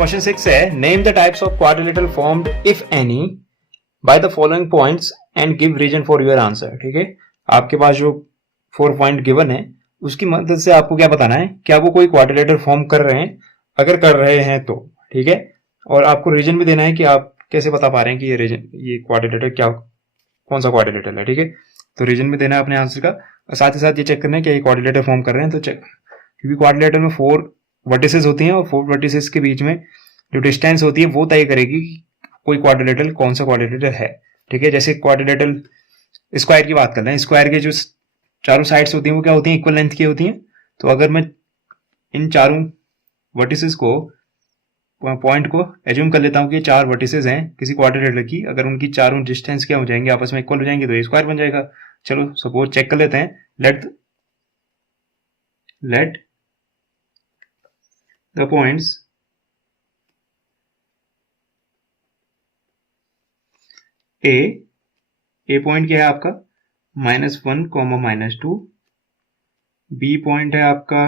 Question 6 है name the types of quadrilateral formed if any by the following points and give reason for your answer. ठीक है, आपके पास जो 4 point given है उसकी मदद से आपको क्या बताना है, क्या वो कोई क्वाड्रिलेटर फॉर्म कर रहे हैं, अगर कर रहे हैं तो। ठीक है, और आपको रीजन भी देना है कि आप कैसे बता पा रहे हैं कि ये क्वाड्रिलेटर क्या, कौन सा क्वाड्रिलेटर है। ठीक है, तो रीजन भी देना है अपने आंसर का, और साथ ही साथ ये चेक करना है कि ये क्वाड्रिलेटर फॉर्म कर रहे हैं तो चेक, क्योंकि क्वाड्रिलेटर में 4 वर्टिसेस होती हैं और 4 वर्टिसेस के बीच में जो डिस्टेंस होती है वो तय करेगी कि कोई क्वाड्रिलेटर कौन सा क्वाड्रिलेटर है। ठीक है, जैसे क्वाड्रिलेटर स्क्वायर की बात कर रहे हैं, स्क्वायर के जो चारों साइड्स होती हैं वो क्या होती हैं, इक्वल लेंथ की होती हैं। तो अगर मैं इन चारों वर्टिसेस को, पॉइंट को एज्यूम कर लेता हूं कि ये 4 वर्टिसेस हैं किसी क्वाड्रिलेटर की, अगर उनकी चारों डिस्टेंस क्या हो जाएंगे, आपस में इक्वल हो जाएंगे, तो ये स्क्वायर बन जाएगा। चलो सपोज चेक कर लेते हैं, let the points A point क्या है आपका -1, -2, बी पॉइंट है आपका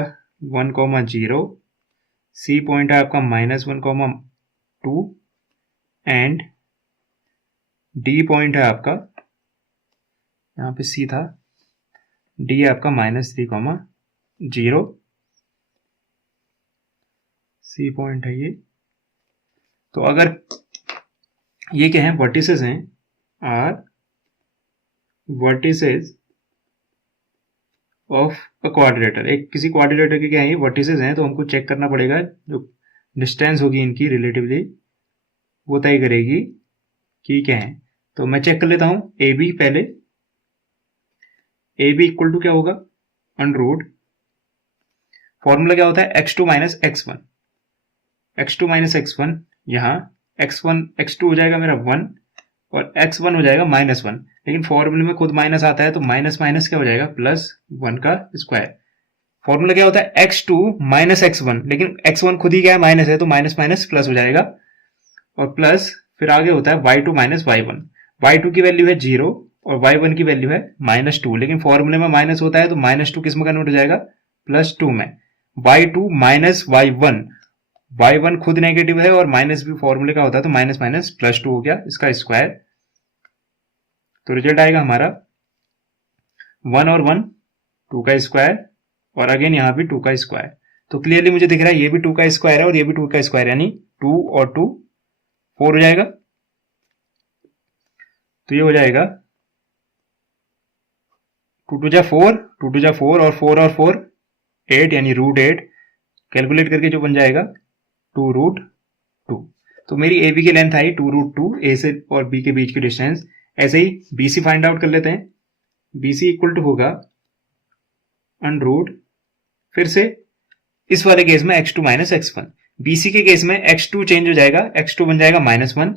1, 0, सी पॉइंट है आपका -1, 2 एंड डी पॉइंट है आपका, यहाँ पे सी था, डी है आपका -3, 0, सी पॉइंट है ये। तो अगर ये क्या है, वर्टिसेस हैं, are vertices of a quadrilateral, एक किसी क्वाड्रिलेटर के क्या है ये वर्टिसेस हैं, तो हमको चेक करना पड़ेगा जो डिस्टेंस होगी इनकी रिलेटिवली वो तय करेगी कि क्या है। तो मैं चेक कर लेता हूं ए बी पहले, ए बी इक्वल टू क्या होगा, अंडर फॉर्मूला क्या होता है x2 minus x1, x2 minus x1, यहाँ x1 x2 हो जाएगा मेरा 1 और x1 हो जाएगा -1, लेकिन फॉर्मूले में खुद माइनस आता है तो माइनस माइनस क्या हो जाएगा +1 का स्क्वायर। फॉर्मूला क्या होता है x2 माइनस x1, लेकिन x1 खुद ही क्या है माइनस है, तो माइनस माइनस प्लस हो जाएगा, और प्लस फिर आगे होता है y2 माइनस y1, y2 की वैल्यू है 0 और y1 की वैल्यू है -2, लेकिन फॉर्मूले में माइनस होता है तो -2 किस में कन्वर्ट हो जाएगा, +2 में। y2 माइनस y1, y1 खुद नेगेटिव है और माइनस भी फॉर्मूले का होता है तो माइनस माइनस +2 हो गया इसका स्क्वायर। तो रिजल्ट आएगा हमारा 1 और 1 2 का स्क्वायर, और अगेन यहाँ भी 2 का स्क्वायर। तो क्लियरली मुझे दिख रहा है ये भी 2 का स्क्वायर है और ये भी 2 का स्क्वायर, यानी 2 और 2 4 हो जाएगा। तो ये हो जाएगा 2 2 जा 4, 2 2 जा 4 और 4 8, यानी √8 कैलकुलेट करके जो बन जाएगा 2√2। तो मेरी ए बी की लेंथ आई 2√2, ए से और बी के बीच की डिस्टेंस। ऐसे ही बी सी फाइंड आउट कर लेते हैं, बी सी इक्वल टू होगा अंडर, फिर से इस वाले केस में x2 माइनस x1, बीसी के केस में x2 चेंज हो जाएगा, x2 बन जाएगा -1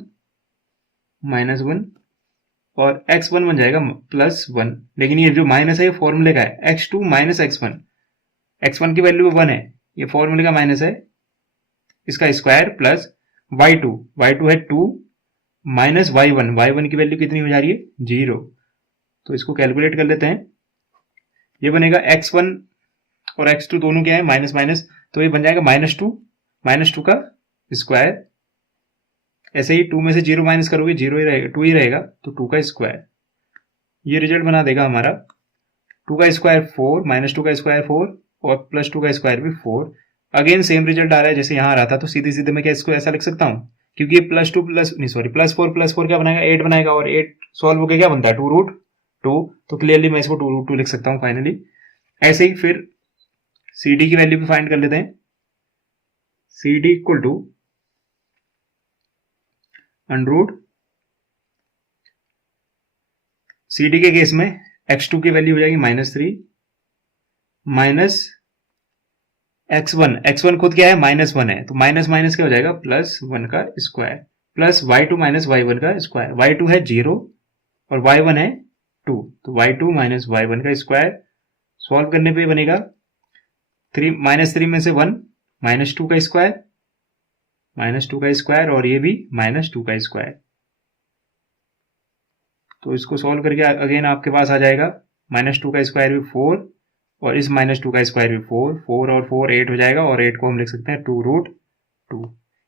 और x1 बन जाएगा +1, लेकिन ये जो माइनस है ये फॉर्मूले का है, x2 माइनस x1, x1 की वैल्यू 1 है, ये फॉर्मूले का माइनस है, इसका स्क्वायर प्लस y2 है 2 माइनस y1 की वैल्यू कितनी हो जा रही है 0। तो इसको कैलकुलेट कर लेते हैं, ये बनेगा x1 और x2 दोनों क्या है माइनस माइनस, तो ये बन जाएगा -2 का स्क्वायर। ऐसे ही 2 में से 0 माइनस करोगे 0 ही रहेगा, 2 ही रहेगा, तो 2 का स्क्वायर। ये रिजल्ट बना देगा हमारा 2 का स्क्वायर 4, -2 का स्क्वायर 4 और +2 का स्क्वायर भी 4। अगेन सेम रिजल्ट आ रहा है जैसे यहाँ आ रहा था, तो सीधे सीधे मैं क्या इसको ऐसा लिख सकता हूँ, क्योंकि ये +4 क्या बनाएगा 8 बनाएगा, और 8 सॉल्व होकर क्या बनता है 2√2, तो क्लियरली मैं इसको 2√2 लिख सकता हूँ फाइनली। ऐसे ही फिर सी डी की वैल्यू भी फाइंड कर लेते हैं, C D equal to under, C D के केस में x2 की वैल्यू हो जाएगी -3 माइनस x1 खुद क्या है -1 है, तो माइनस माइनस क्या हो जाएगा +1 का square, plus y2 minus y1 का स्क्वायर, y2 है 0 और y1 है 2, तो y2 माइनस y1 का स्क्वायर। सॉल्व करने पे बनेगा -3 में से 1 -2 का स्क्वायर और ये भी -2 का स्क्वायर। तो इसको सॉल्व करके अगेन आपके पास आ जाएगा -2 का स्क्वायर भी 4 और इस -2 का स्क्वायर भी 4 और 4 8 हो जाएगा, और 8 को हम लिख सकते हैं 2√2।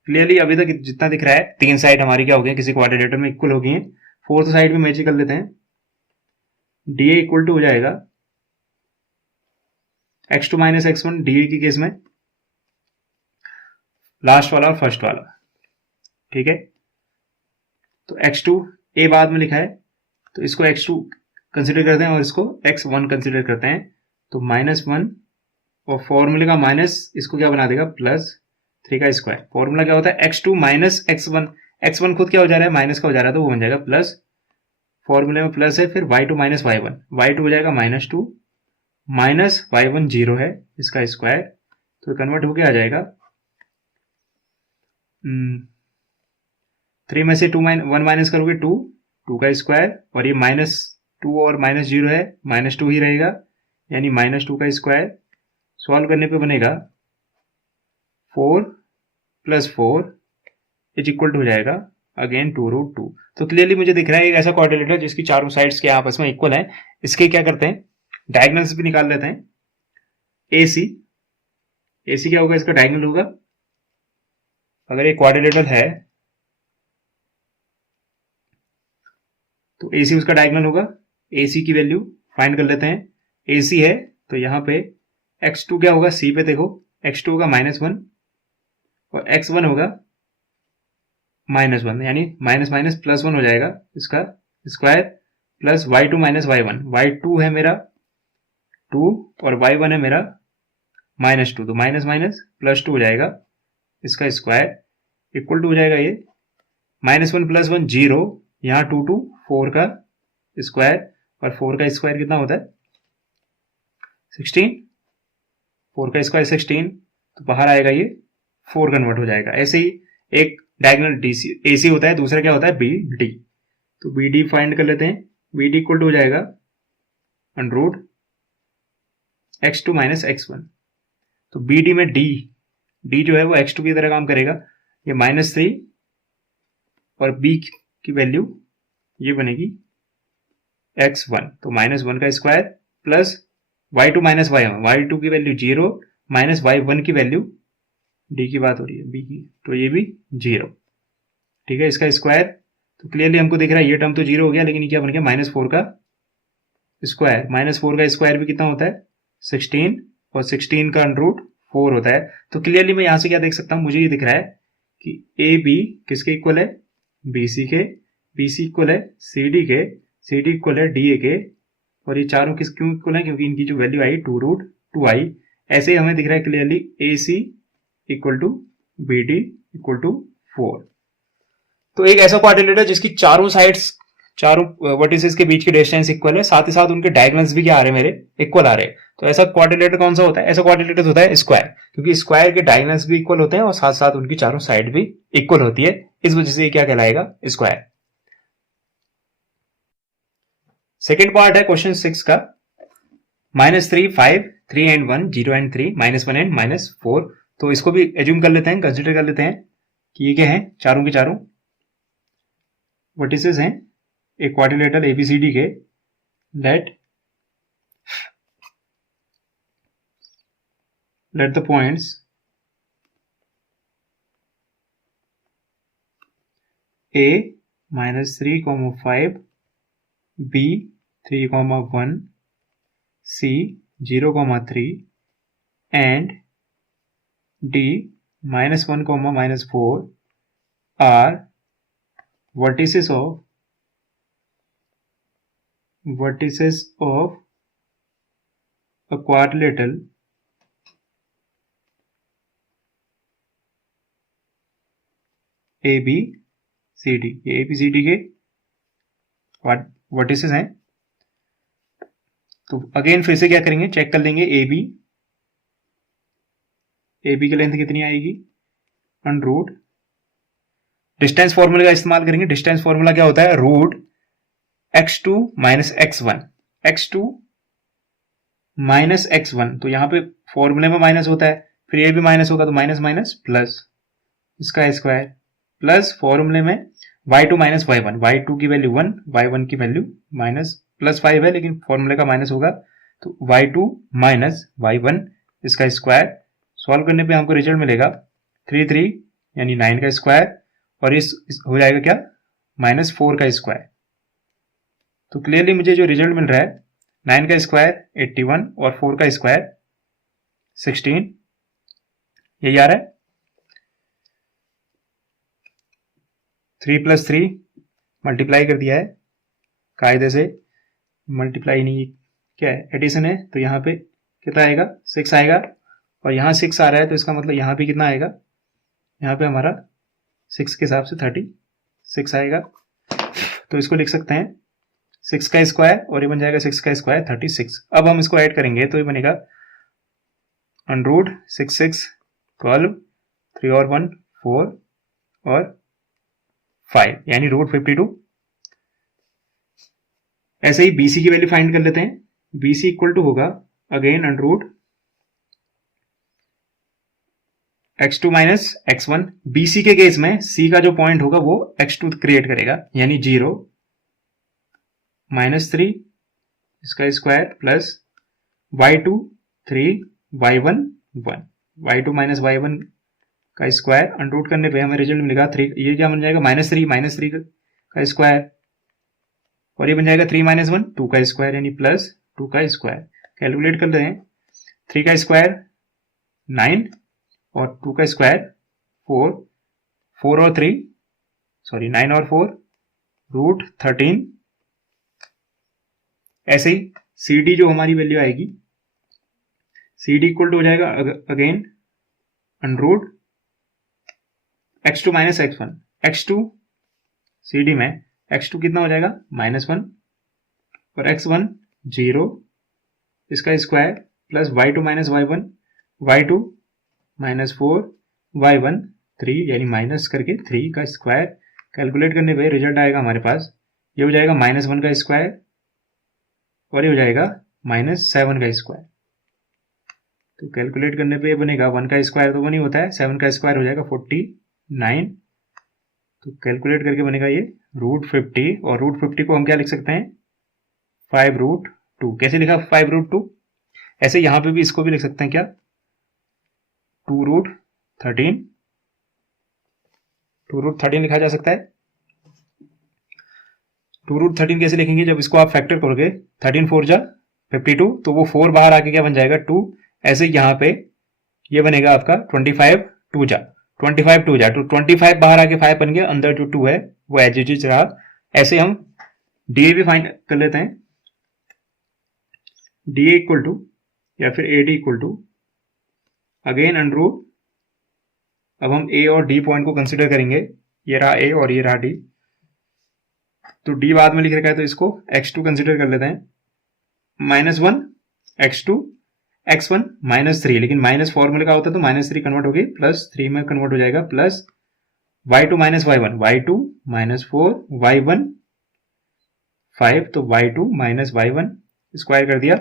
क्लियरली अभी तक जितना दिख रहा है 3 साइड हमारी क्या हो गई, किसी क्वाड्रिलेटर में इक्वल हो गई है। 4th साइड भी मैच कर लेते हैं। डी ए इक्वल टू हो जाएगा x2 minus x1 D A की केस में, लास्ट वाला और फर्स्ट वाला, ठीक है। तो x2 ए बाद में लिखा है, तो इसको x2 कंसिडर करते हैं और इसको x1 कंसिडर करते हैं। तो -1 और फॉर्मूले का माइनस इसको क्या बना देगा, +3 का स्क्वायर। फॉर्मूला क्या होता है, x2 माइनस x1, x1 खुद क्या हो जा रहा है, माइनस का हो जा रहा है, तो वो बन जाएगा प्लस, फॉर्मूले में प्लस है, फिर y2 माइनस y1, y2 हो जाएगा -2 माइनस y1 0 है, इसका स्क्वायर। तो कन्वर्ट होके आ जाएगा 3 में से 1 माइनस करोगे 2 का स्क्वायर, और ये -2 और -0 है, -2 ही रहेगा, यानी -2 का स्क्वायर। सॉल्व करने पे बनेगा 4 + 4 इज इक्वल टू हो जाएगा अगेन 2√2। तो क्लियरली मुझे दिख रहा है एक ऐसा क्वाड्रिलेटर जिसकी चारों साइड्स के आपस में इक्वल हैं। इसके क्या करते हैं, डायगोनल्स भी निकाल लेते हैं। AC क्या होगा, इसका डायगोनल होगा, अगर ये क्वाड्रिलेटर है तो AC उसका डायगोनल होगा। AC की वैल्यू फाइंड कर लेते हैं। AC है तो यहाँ पे x2 क्या होगा, C पे देखो, x2 होगा -1 और x1 होगा -1, यानी माइनस माइनस +1 हो जाएगा इसका square, plus y2 minus y1, y2 है मेरा 2 और y1 है मेरा -2, तो माइनस माइनस +2 हो जाएगा इसका स्क्वायर, इक्वल टू हो जाएगा ये -1 + 1 0, यहाँ 2 4 का स्क्वायर, और 4 का स्क्वायर कितना होता है 16, 4 का स्क्वायर 16, तो बाहर आएगा ये 4 कन्वर्ट हो जाएगा। ऐसे ही एक डायगोनल AC होता है, दूसरा क्या होता है BD। तो BD फाइंड कर लेते हैं। BD इक्वल टू हो जाएगा √x2 माइनस x1। तो BD में D जो है वो x2 की तरह काम करेगा, ये -3 और B की वैल्यू ये बनेगी x1, तो -1 का square plus y2 minus y1, y2 की वैल्यू 0 माइनस y1 की वैल्यू, D की बात हो रही है B की, तो ये भी 0, ठीक है, इसका स्क्वायर। तो क्लियरली हमको दिख रहा है ये टर्म तो 0 हो गया, लेकिन ये क्या बन गया -4 का स्क्वायर। -4 का स्क्वायर भी कितना होता है 16, और 16 का √4 होता है। तो क्लियरली मैं यहां से क्या देख सकता हूं, मुझे ये दिख रहा है कि AB किसके इक्वल है, BC के, BC इक्वल है CD के, CD इक्वल है DA के, और ये चारों किस क्यों इक्वल है, क्योंकि इनकी जो वैल्यू आई 2√2 आई। ऐसे ही हमें दिख रहा है clearly AC equal to BD equal to 4। तो एक ऐसा क्वाड्रिलेटर जिसकी चारों साइड्स, चारों वर्टिसेस के बीच की डिस्टेंस इक्वल है, साथ ही साथ उनके डायगोनल्स भी क्या आ रहे हैं, मेरे इक्वल आ रहे हैं। तो ऐसा क्वाड्रिलेटर कौन सा होता है, ऐसा क्वाड्रिलेटर होता है स्क्वायर, क्योंकि स्क्वायर के डायगोनल्स भी इक्वल होते हैं और साथ साथ उनकी चारों साइड भी इक्वल होती है, इस वजह से ये क्या कहलाएगा, स्क्वायर। सेकेंड पार्ट है क्वेश्चन 6 का, -3 5 3 and 1 0 and 3 -1 and -4। तो इसको भी एज्यूम कर लेते हैं, कंसिडर कर लेते हैं कि ये क्या है, चारों के चारों वर्टिसेस हैं एक क्वाड्रिलेटर ABCD के। Let the points A -3, 5, B 3, 1, C 0, 3 and D -1, -4 are vertices of a quadrilateral ABCD। ये ABCD के वर्टिसेस हैं। तो अगेन फिर से क्या करेंगे, चेक कर लेंगे AB की लेंथ कितनी आएगी, √ डिस्टेंस फॉर्मूले का इस्तेमाल करेंगे। डिस्टेंस फॉर्मूला क्या होता है, √x2 minus x1, x2 minus x1, तो यहां पे फॉर्मूले में माइनस होता है, फिर ये भी माइनस होगा, तो माइनस माइनस प्लस इसका स्क्वायर, प्लस फॉर्मूले में y2 माइनस y1, y2 की वैल्यू 1, y1 की वैल्यू +5 है, लेकिन फॉर्मूले का माइनस होगा, तो y2 माइनस y1 इसका स्क्वायर। सॉल्व करने पे हमको रिजल्ट मिलेगा 3 3, यानी 9 का स्क्वायर, और इस हो जाएगा क्या, -4 का स्क्वायर। तो क्लियरली मुझे जो रिजल्ट मिल रहा है 9 का स्क्वायर 81 और 4 का स्क्वायर 16, यही आ रहा है। 3 + 3 मल्टीप्लाई कर दिया है कायदे से, मल्टीप्लाई नहीं क्या है, एडिशन है, तो यहाँ पे कितना आएगा, 6 आएगा, और यहाँ 6 आ रहा है तो इसका मतलब यहाँ पे कितना आएगा, यहाँ पे हमारा 6 के हिसाब से 36 आएगा। तो इसको लिख सकते हैं 6 का स्क्वायर, और ये बन जाएगा 6 का स्क्वायर 36। अब हम इसको ऐड करेंगे तो ये बनेगा √6 6 12, 3 और 1 4 और 5 यानी √52। ऐसे ही BC की वैल्यू फाइंड कर लेते हैं। BC इक्वल टू होगा अगेन √x2 - x1। BC के केस में C का जो पॉइंट होगा वो x2 क्रिएट करेगा, यानी 0 -3 इसका square plus y2 3 y1 1, y2 - y1 का स्क्वायर अंडरूट करने पे हमें रिजल्ट मिलेगा 3, ये क्या बन जाएगा -3 का स्क्वायर, और ये बन जाएगा 3 - 1 2 का स्क्वायर यानी +2 का स्क्वायर। कैलकुलेट कर लेते हैं, 3 का स्क्वायर 9 और 2 का स्क्वायर 4, 4 और 3 सॉरी 9 और 4 √13। ऐसे ही CD जो हमारी वैल्यू आएगी, CD इक्वल टू हो जाएगा again √x2 - x1। x2 CD में x2 कितना हो जाएगा -1 और x1 0 इसका square plus y2 - y1 y2 -4 y1 3 यानी माइनस करके 3 का स्क्वायर। कैलकुलेट करने पे रिजल्ट आएगा हमारे पास, ये हो जाएगा -1 का स्क्वायर और ये हो जाएगा -7 का स्क्वायर। तो कैलकुलेट करने पे बनेगा 1 का स्क्वायर तो वो नहीं होता है, 7 का स्क्वायर हो जाएगा 49। तो कैलकुलेट करके बनेगा ये √50, और √50 को हम क्या लिख सकते हैं 5√2। कैसे लिखा 5√2, ऐसे यहां पे भी इसको भी लिख सकते हैं क्या 2√13, 2√13 लिखा जा सकता है। 2√13 कैसे लिखेंगे, जब इसको आप फैक्टर करोगे 13 4 जा 52 तो वो 4 बाहर आके क्या बन जाएगा 2। ऐसे यहाँ पे ये बनेगा आपका 25 2 जा 25 2 जा, तो 25 बाहर आके 5 बन गया, अंदर जो 2 है वो एज इट इज रहा। ऐसे हम DA भी फाइंड कर लेते हैं। DA इक्वल टू या फिर AD equal to again under root, अब हम A और D पॉइंट को कंसिडर करेंगे, ये रहा A और ये रहा D। तो D बाद में लिख रखा है तो इसको x2 कंसिडर कर लेते हैं, -1 x2 x1 -3, लेकिन माइनस फॉर्मूले का होता है तो -3 कन्वर्ट होगी +3 में कन्वर्ट हो जाएगा, plus y2 - y1 y2 -4 y1 5, तो y2 - y1 स्क्वायर कर दिया,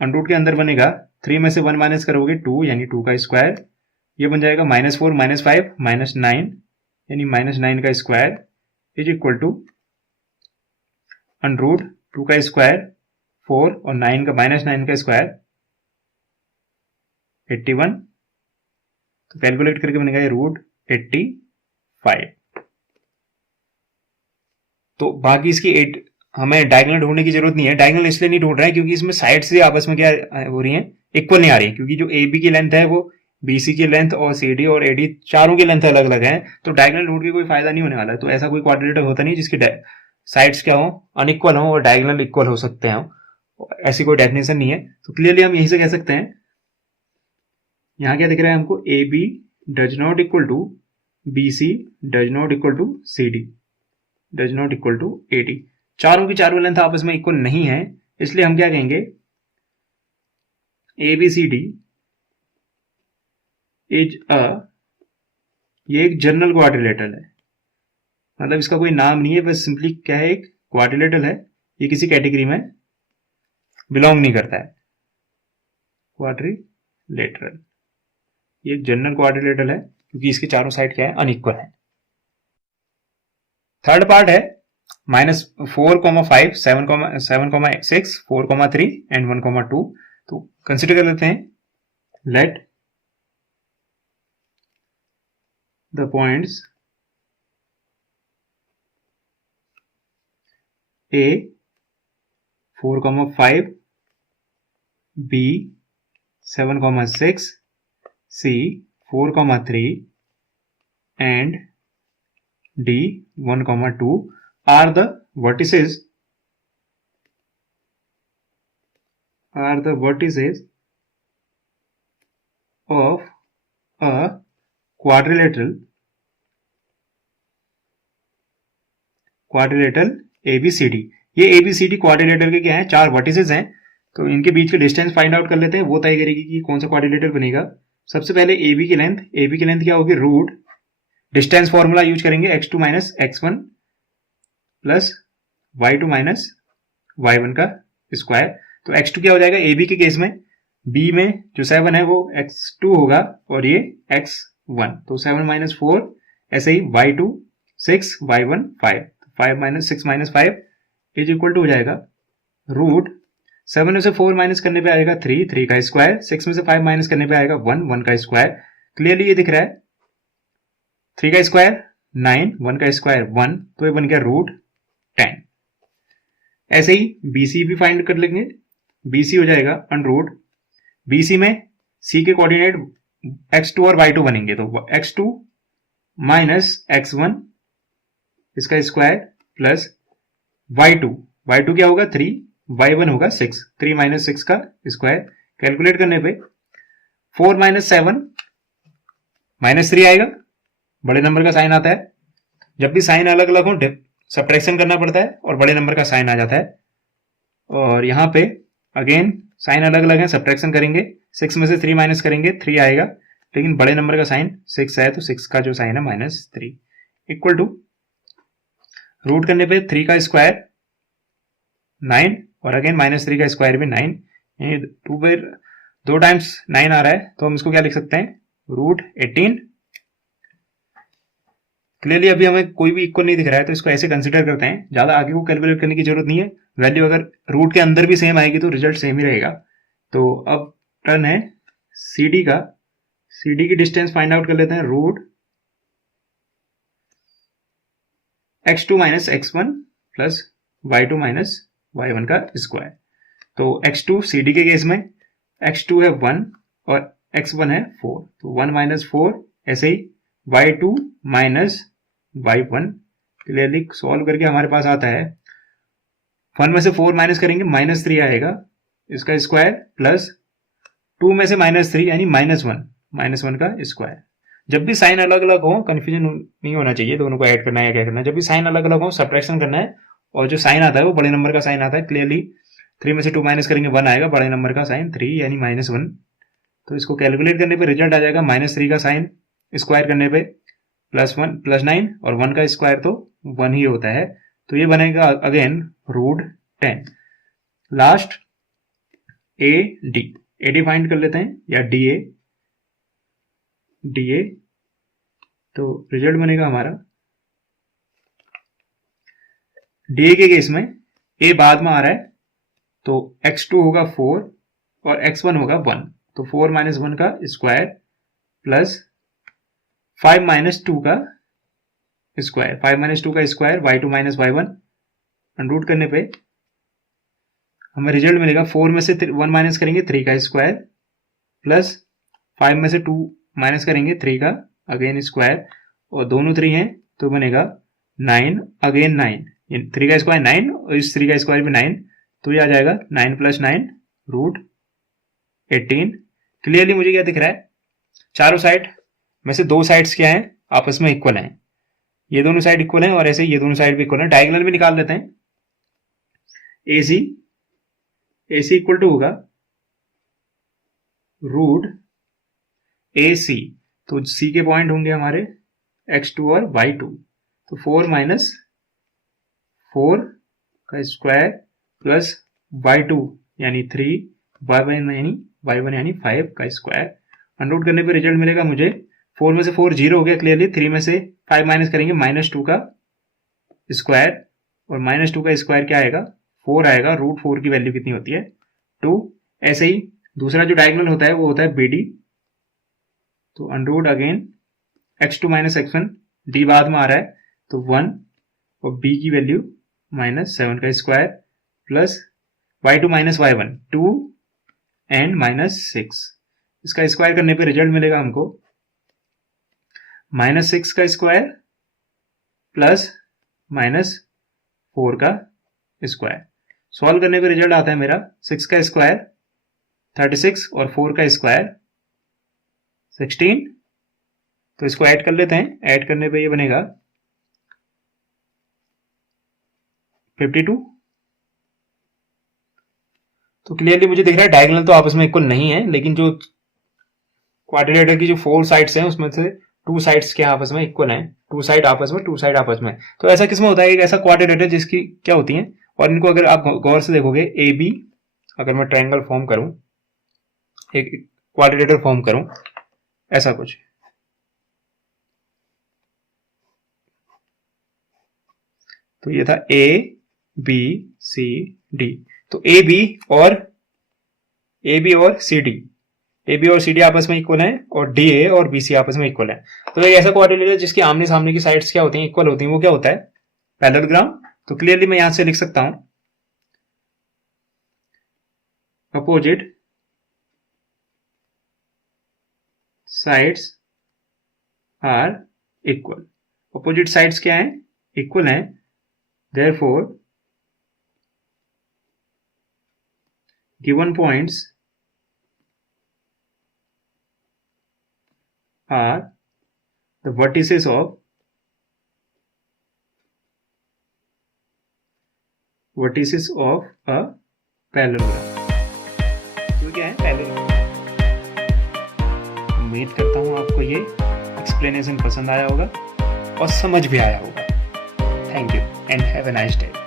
अंडरूट के अंदर बनेगा 3 में से 1 माइनस करोगे 2 यानी 2 का स्क्वायर, ये बन जाएगा -4 -5 -9 यानी -9 का square is equal to under root 2 का स्क्वायर 4 और 9 का -9 का स्क्वायर 81। तो कैलकुलेट करके बनेगा ये √85। तो बाकी इसकी 8 हमें डायगोनल ढूंढने की जरूरत नहीं है। डायगोनल इसलिए नहीं ढूंढ रहे हैं क्योंकि इसमें साइड से आपस में क्या हो रही है, इक्वल नहीं आ रही, क्योंकि जो AB की लेंथ है वो BC की लेंथ और CD और AD चारों की लेंथ अलग अलग है, तो डायगोनल ढूंढ के कोई फायदा नहीं होने वाला है। तो ऐसा कोई क्वाड्रिलेटर होता नहीं जिसकी साइड्स क्या हो, अनइक्वल हो और डायगोनल इक्वल हो सकते हैं, ऐसी कोई डेफिनेशन नहीं है। तो क्लियरली हम यहीं से कह सकते हैं, यहां क्या दिख रहा है हमको, AB does not equal to BC does not equal to CD does not equal to AD। चारों की चारों लेंथ आपस में इक्वल नहीं है, इसलिए हम क्या कहेंगे ABCD इज ये एक जनरल क्वाड्रिलेटरल है, मतलब इसका कोई नाम नहीं है, बस सिंपली क्या है, एक क्वाड्रिलेटरल है, ये किसी कैटेगरी में बिलोंग नहीं करता है। क्वाड्रिलेटरल ये एक जनरल क्वाड्रिलेटरल है क्योंकि इसके चारों साइड क्या है, अनइक्वल है। थर्ड पार्ट है -4, 5, 7, 6, 4, 3 एंड 1, 2। तो कंसिडर कर लेते हैं, late the points A 4,5, B 7,6, C 4,3 and D 1,2 are the vertices of a quadrilateral ABCD। ये ABCD क्वाड्रिलेटरल के क्या है, 4 वर्टिसेस हैं, तो इनके बीच के डिस्टेंस फाइंड आउट कर लेते हैं, वो तय करेगी कि कौन सा क्वाड्रिलेटरल बनेगा। सबसे पहले AB की लेंथ क्या होगी, रूट डिस्टेंस फॉर्मूला यूज करेंगे, x2 minus x1 plus y2 minus y1 का स्क्वायर। तो x2 क्या हो जाएगा AB के केस में, B में जो 7 है वो x2 होगा और ये x1, तो 7 माइनस 4, ऐसे ही y2 6, y1 5, 5 minus 6 minus 5 is equal to हो जाएगा रूट 7 में से 4 माइनस करने पे आएगा 3 का स्क्वायर, 6 में से 5 माइनस करने पे आएगा 1 का स्क्वायर। क्लियरली ये दिख रहा है, 3 का स्क्वायर 9, 1 का स्क्वायर 1, तो ये बन गया रूट 10। ऐसे ही BC भी फाइंड कर लेंगे, BC हो जाएगा अंडर BC में C के कोऑर्डिनेट x2 और y2 बनेंगे, तो x2 माइनस x1 इसका स्क्वायर प्लस y2 क्या होगा 3, y1 होगा 6, 3 माइनस 6 का स्क्वायर। कैलकुलेट करने पे 4 माइनस 7 माइनस 3 आएगा, बड़े नंबर का साइन आता है, जब भी साइन अलग अलग हो सब्ट्रैक्शन करना पड़ता है और बड़े नंबर का साइन आ जाता है। और यहाँ पे अगेन साइन अलग अलग है, सब्ट्रैक्शन करेंगे, 6 में से 3 माइनस करेंगे 3 आएगा, लेकिन बड़े नंबर का साइन 6 है, तो 6 का जो साइन है माइनस 3 इक्वल टू रूट करने पे 3 का स्क्वायर 9 और अगेन माइनस 3 का स्क्वायर भी 9, यानी 2 टाइम्स 9 आ रहा है, तो हम इसको क्या लिख सकते हैं, रूट 18। क्लियरली अभी हमें कोई भी इक्वल नहीं दिख रहा है, तो इसको ऐसे कंसिडर करते हैं, ज्यादा आगे को कैलकुलेट करने की जरूरत नहीं है। वैल्यू अगर रूट के अंदर भी सेम आएगी तो रिजल्ट सेम ही रहेगा। तो अब टर्न है CD का, CD की डिस्टेंस फाइंड आउट कर लेते हैं, root x2 minus x1 plus y2 minus y1 का स्क्वायर। तो x2 CD के केस में x2 है 1 और x1 है 4, तो 1 माइनस 4, ऐसे ही y2 minus y1। Clearly solve करके हमारे पास आता है 1 में से 4 माइनस करेंगे माइनस 3 आएगा, इसका स्क्वायर प्लस 2 में से माइनस 3 यानी माइनस 1 का स्क्वायर। जब भी साइन अलग अलग हो, कंफ्यूजन नहीं होना चाहिए दोनों को ऐड करना है या क्या करना है, जब भी साइन अलग अलग हो सब्ट्रैक्शन करना है, और जो साइन आता है वो बड़े नंबर का साइन आता है। क्लियरली 3 में से 2 माइनस करेंगे 1 आएगा, बड़े नंबर का साइन 3 यानी माइनस 1। तो इसको कैलकुलेट करने पे रिजल्ट आ जाएगा माइनस 3 का साइन स्क्वायर करने पे प्लस 9 और 1 का स्क्वायर तो 1 ही होता है, तो ये बनेगा again root 10। Last AD find कर लेते हैं, या DA, तो रिजल्ट बनेगा हमारा DA के केस में A बाद में आ रहा है, तो x2 होगा 4 और x1 होगा 1, तो 4 माइनस 1 का स्क्वायर प्लस 5 माइनस 2 का स्क्वायर, 5 माइनस 2 का square y2 minus y1, root करने पे हमें रिजल्ट मिलेगा 4 में से 1 माइनस करेंगे 3 का स्क्वायर प्लस 5 में से 2 माइनस करेंगे 3 का अगेन स्क्वायर, और दोनों 3 हैं तो बनेगा 9 अगेन 9, 3 का स्क्वायर 9 और इस 3 का स्क्वायर भी 9, तो ये आ जाएगा 9 प्लस 9 रूट 18। क्लियरली मुझे क्या दिख रहा है, चारों साइड में से 2 साइड्स क्या है आपस में इक्वल हैं, ये दोनों साइड इक्वल हैं और ऐसे ये दोनों साइड भी इक्वल हैं। डायगोनल भी निकाल लेते हैं, AC इक्वल टू होगा रूट AC, तो C के पॉइंट होंगे हमारे x2 और y2, तो 4 माइनस 4 का स्क्वायर प्लस y2 यानी 3, y1 यानी 5 का स्क्वायर। अनरूट करने पे रिजल्ट मिलेगा मुझे 4 में से 4 0 हो गया क्लियरली, 3 में से 5 माइनस करेंगे माइनस 2 का स्क्वायर, और माइनस 2 का स्क्वायर क्या आएगा 4 आएगा, रूट 4 की वैल्यू कितनी होती है 2। ऐसे ही दूसरा जो डायगोनल होता है वो होता है BD, तो under root again x2 minus x1, d बाद में आ रहा है तो 1 और b की वैल्यू -7 का square plus y2 minus y1 2 and -6, इसका स्क्वायर करने पे रिजल्ट मिलेगा हमको -6 का स्क्वायर प्लस -4 का स्क्वायर। सॉल्व करने पे रिजल्ट आता है मेरा 6 का स्क्वायर 36 और 4 का स्क्वायर 16। तो इसको ऐड कर लेते हैं, ऐड करने पे ये बनेगा 52। तो क्लियरली मुझे दिख रहा है डायगोनल तो आपस में इक्वल नहीं है, लेकिन जो क्वाड्रिलेटर की जो 4 साइड्स हैं उसमें से 2 साइड्स क्या आपस में इक्वल हैं, 2 साइड आपस में, 2 साइड आपस में। तो ऐसा किसमें होता है, एक ऐसा क्वाड्रिलेटर जिसकी क्या होती है, और इनको अगर आप गौर से देखोगे ए बी, अगर मैं ट्रायंगल फॉर्म करूं, एक क्वाड्रिलेटर फॉर्म करूं ऐसा कुछ, तो ये था ए बी सी डी। तो ए बी और सी डी आपस में इक्वल है और डी ए और बी सी आपस में इक्वल है। तो एक ऐसा क्वाड्रिलेटर जिसके आमने सामने की साइड्स क्या होती हैं, इक्वल होती हैं, वो क्या होता है, पैरेललोग्राम। तो क्लियरली मैं यहां से लिख सकता हूं opposite sides are equal. Opposite sides क्या है, इक्वल है, therefore given points are the vertices of a parallelogram। तो क्या है पैरेललोग्राम। उम्मीद करता हूं आपको ये एक्सप्लेनेशन पसंद आया होगा और समझ भी आया होगा। Thank you and have a nice day.